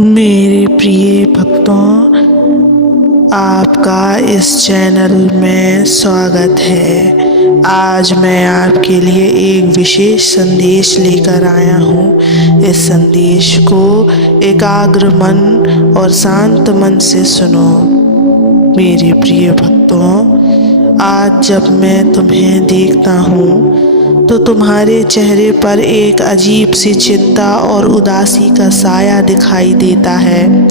मेरे प्रिय भक्तों, आपका इस चैनल में स्वागत है। आज मैं आपके लिए एक विशेष संदेश लेकर आया हूँ। इस संदेश को एकाग्र मन और शांत मन से सुनो। मेरे प्रिय भक्तों, आज जब मैं तुम्हें देखता हूँ तो तुम्हारे चेहरे पर एक अजीब सी चिंता और उदासी का साया दिखाई देता है।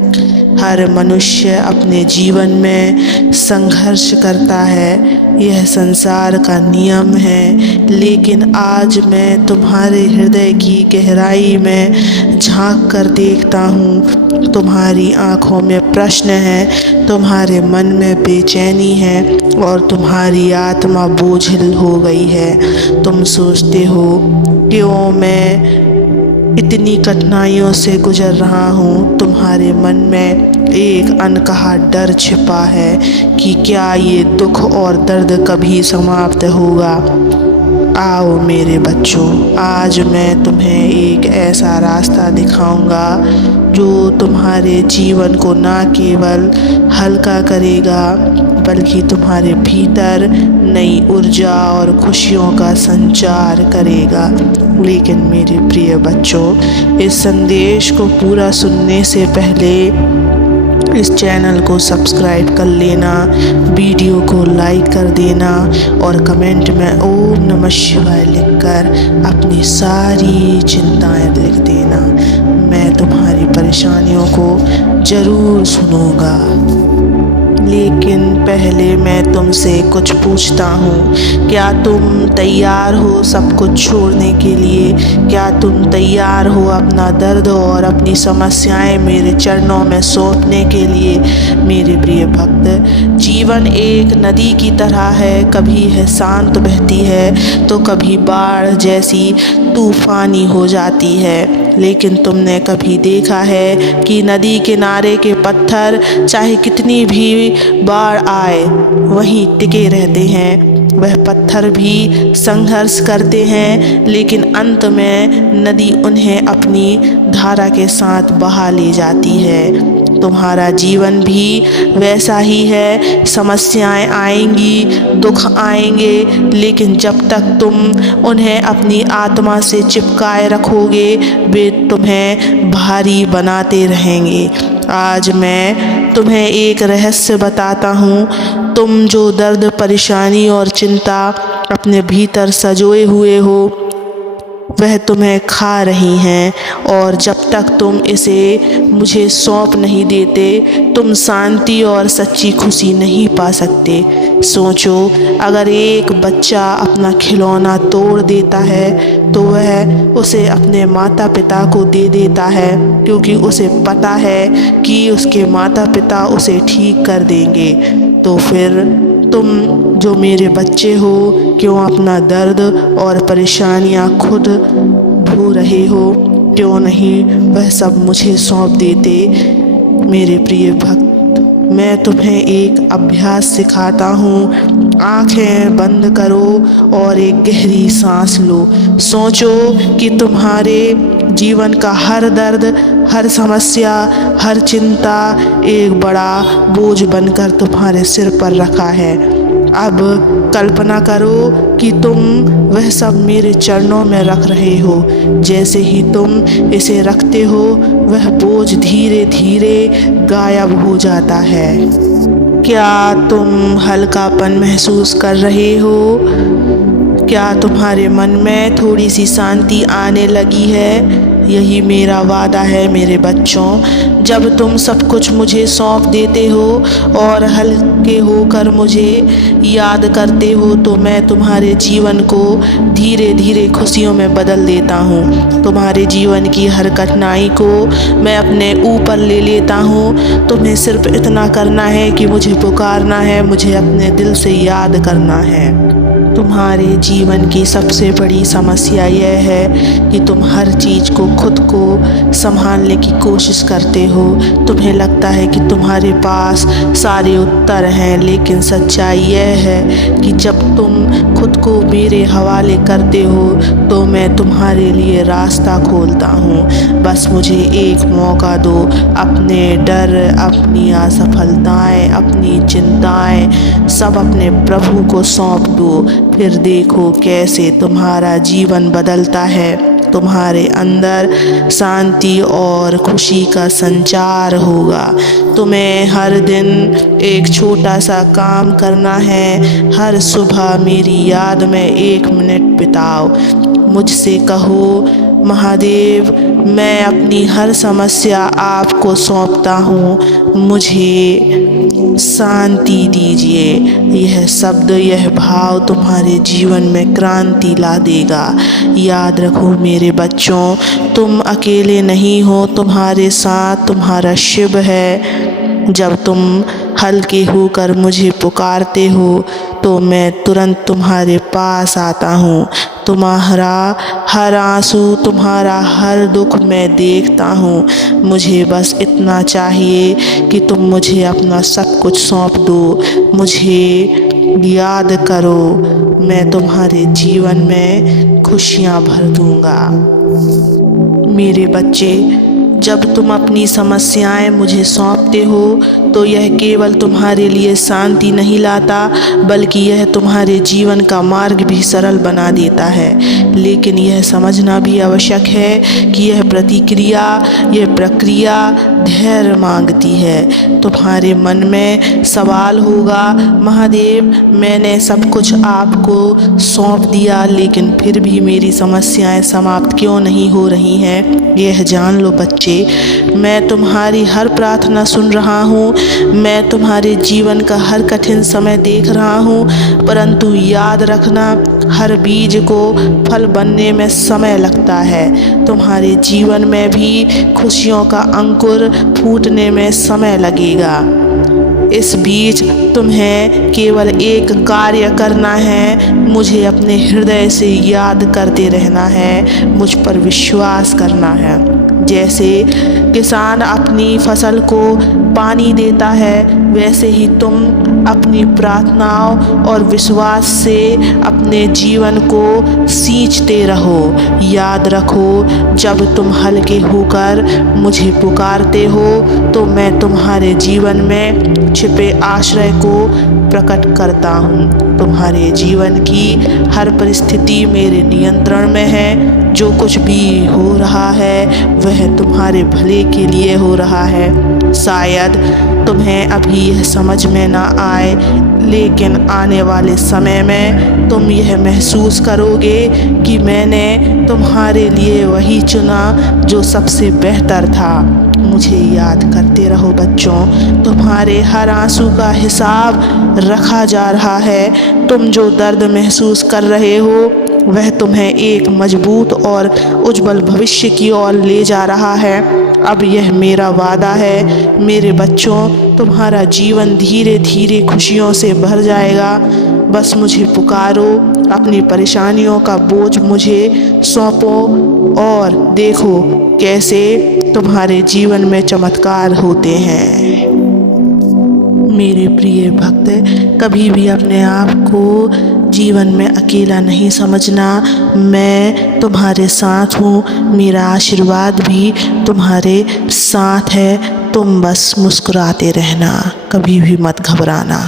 हर मनुष्य अपने जीवन में संघर्ष करता है, यह संसार का नियम है। लेकिन आज मैं तुम्हारे हृदय की गहराई में झांक कर देखता हूँ। तुम्हारी आँखों में प्रश्न है, तुम्हारे मन में बेचैनी है और तुम्हारी आत्मा बोझिल हो गई है। तुम सोचते हो, क्यों मैं इतनी कठिनाइयों से गुजर रहा हूँ। तुम्हारे मन में एक अनकहा डर छिपा है कि क्या ये दुख और दर्द कभी समाप्त होगा। आओ मेरे बच्चों, आज मैं तुम्हें एक ऐसा रास्ता दिखाऊंगा जो तुम्हारे जीवन को ना केवल हल्का करेगा बल्कि तुम्हारे भीतर नई ऊर्जा और खुशियों का संचार करेगा। लेकिन मेरे प्रिय बच्चों, इस संदेश को पूरा सुनने से पहले इस चैनल को सब्सक्राइब कर लेना, वीडियो को लाइक कर देना और कमेंट में ओम नमः शिवाय लिखकर अपनी सारी चिंताएं लिख देना। मैं तुम्हारी परेशानियों को ज़रूर सुनूंगा। लेकिन पहले मैं तुमसे कुछ पूछता हूँ, क्या तुम तैयार हो सब कुछ छोड़ने के लिए? क्या तुम तैयार हो अपना दर्द और अपनी समस्याएं मेरे चरणों में सौंपने के लिए? मेरे प्रिय भक्त, जीवन एक नदी की तरह है, कभी है शांत बहती है तो कभी बाढ़ जैसी तूफानी हो जाती है। लेकिन तुमने कभी देखा है कि नदी किनारे के पत्थर चाहे कितनी भी बाढ़ आए वहीं टिके रहते हैं। वह पत्थर भी संघर्ष करते हैं, लेकिन अंत में नदी उन्हें अपनी धारा के साथ बहा ले जाती है। तुम्हारा जीवन भी वैसा ही है। समस्याएं आएंगी, दुख आएंगे, लेकिन जब तक तुम उन्हें अपनी आत्मा से चिपकाए रखोगे वे तुम्हें भारी बनाते रहेंगे। आज मैं तुम्हें एक रहस्य बताता हूँ। तुम जो दर्द, परेशानी और चिंता अपने भीतर सजोए हुए हो वह तुम्हें खा रही हैं, और जब तक तुम इसे मुझे सौंप नहीं देते तुम शांति और सच्ची खुशी नहीं पा सकते। सोचो, अगर एक बच्चा अपना खिलौना तोड़ देता है तो वह उसे अपने माता पिता को दे देता है, क्योंकि उसे पता है कि उसके माता पिता उसे ठीक कर देंगे। तो फिर तुम जो मेरे बच्चे हो, क्यों अपना दर्द और परेशानियाँ खुद ढो रहे हो? क्यों नहीं वह सब मुझे सौंप देते? मेरे प्रिय भक्त, मैं तुम्हें एक अभ्यास सिखाता हूँ। आँखें बंद करो और एक गहरी सांस लो। सोचो कि तुम्हारे जीवन का हर दर्द, हर समस्या, हर चिंता एक बड़ा बोझ बनकर तुम्हारे सिर पर रखा है। अब कल्पना करो कि तुम वह सब मेरे चरणों में रख रहे हो। जैसे ही तुम इसे रखते हो वह बोझ धीरे धीरे गायब हो जाता है। क्या तुम हल्कापन महसूस कर रहे हो? क्या तुम्हारे मन में थोड़ी सी शांति आने लगी है? यही मेरा वादा है मेरे बच्चों। जब तुम सब कुछ मुझे सौंप देते हो और हल्के होकर मुझे याद करते हो तो मैं तुम्हारे जीवन को धीरे धीरे खुशियों में बदल देता हूँ। तुम्हारे जीवन की हर कठिनाई को मैं अपने ऊपर ले लेता हूँ। तुम्हें सिर्फ इतना करना है कि मुझे पुकारना है, मुझे अपने दिल से याद करना है। तुम्हारे जीवन की सबसे बड़ी समस्या यह है कि तुम हर चीज़ को खुद को संभालने की कोशिश करते हो। तुम्हें लगता है कि तुम्हारे पास सारे उत्तर हैं, लेकिन सच्चाई यह है कि जब तुम खुद को मेरे हवाले करते हो तो मैं तुम्हारे लिए रास्ता खोलता हूँ। बस मुझे एक मौका दो। अपने डर, अपनी असफलताएं, अपनी चिंताएं सब अपने प्रभु को सौंप दो। फिर देखो कैसे तुम्हारा जीवन बदलता है। तुम्हारे अंदर शांति और खुशी का संचार होगा। तुम्हें हर दिन एक छोटा सा काम करना है। हर सुबह मेरी याद में 1 मिनट बिताओ। मुझसे कहो, महादेव, मैं अपनी हर समस्या आपको सौंपता हूँ, मुझे शांति दीजिए। यह शब्द, यह भाव तुम्हारे जीवन में क्रांति ला देगा। याद रखो मेरे बच्चों, तुम अकेले नहीं हो, तुम्हारे साथ तुम्हारा शिव है। जब तुम हल्के होकर मुझे पुकारते हो तो मैं तुरंत तुम्हारे पास आता हूँ। तुम्हारा हर आंसू, तुम्हारा हर दुख मैं देखता हूँ। मुझे बस इतना चाहिए कि तुम मुझे अपना सब कुछ सौंप दो। मुझे याद करो, मैं तुम्हारे जीवन में खुशियाँ भर दूँगा। मेरे बच्चे, जब तुम अपनी समस्याएं मुझे सौंपते हो तो यह केवल तुम्हारे लिए शांति नहीं लाता, बल्कि यह तुम्हारे जीवन का मार्ग भी सरल बना देता है। लेकिन यह समझना भी आवश्यक है कि यह प्रक्रिया धैर्य मांगती है। तुम्हारे मन में सवाल होगा, महादेव, मैंने सब कुछ आपको सौंप दिया, लेकिन फिर भी मेरी समस्याएं समाप्त क्यों नहीं हो रही हैं? यह जान लो बच्चे, मैं तुम्हारी हर प्रार्थना सुन रहा हूँ। मैं तुम्हारे जीवन का हर कठिन समय देख रहा हूँ, परंतु याद रखना, हर बीज को फल बनने में समय लगता है। तुम्हारे जीवन में भी खुशियों का अंकुर फूटने में समय लगेगा। इस बीच तुम्हें केवल एक कार्य करना है, मुझे अपने हृदय से याद करते रहना है, मुझ पर विश्वास करना है। जैसे किसान अपनी फसल को पानी देता है, वैसे ही तुम अपनी प्रार्थनाओं और विश्वास से अपने जीवन को सींचते रहो। याद रखो, जब तुम हल्के होकर मुझे पुकारते हो तो मैं तुम्हारे जीवन में छिपे आश्रय को प्रकट करता हूँ। तुम्हारे जीवन की हर परिस्थिति मेरे नियंत्रण में है। जो कुछ भी हो रहा है वह तुम्हारे भले के लिए हो रहा है। शायद तुम्हें अभी यह समझ में ना आए, लेकिन आने वाले समय में तुम यह महसूस करोगे कि मैंने तुम्हारे लिए वही चुना जो सबसे बेहतर था। मुझे याद करते रहो बच्चों, तुम्हारे हर आंसू का हिसाब रखा जा रहा है। तुम जो दर्द महसूस कर रहे हो वह तुम्हें एक मजबूत और उज्जवल भविष्य की ओर ले जा रहा है। अब यह मेरा वादा है मेरे बच्चों, तुम्हारा जीवन धीरे धीरे खुशियों से भर जाएगा। बस मुझे पुकारो, अपनी परेशानियों का बोझ मुझे सौंपो और देखो कैसे तुम्हारे जीवन में चमत्कार होते हैं। मेरे प्रिय भक्त, कभी भी अपने आप को जीवन में अकेला नहीं समझना। मैं तुम्हारे साथ हूँ, मेरा आशीर्वाद भी तुम्हारे साथ है। तुम बस मुस्कुराते रहना, कभी भी मत घबराना।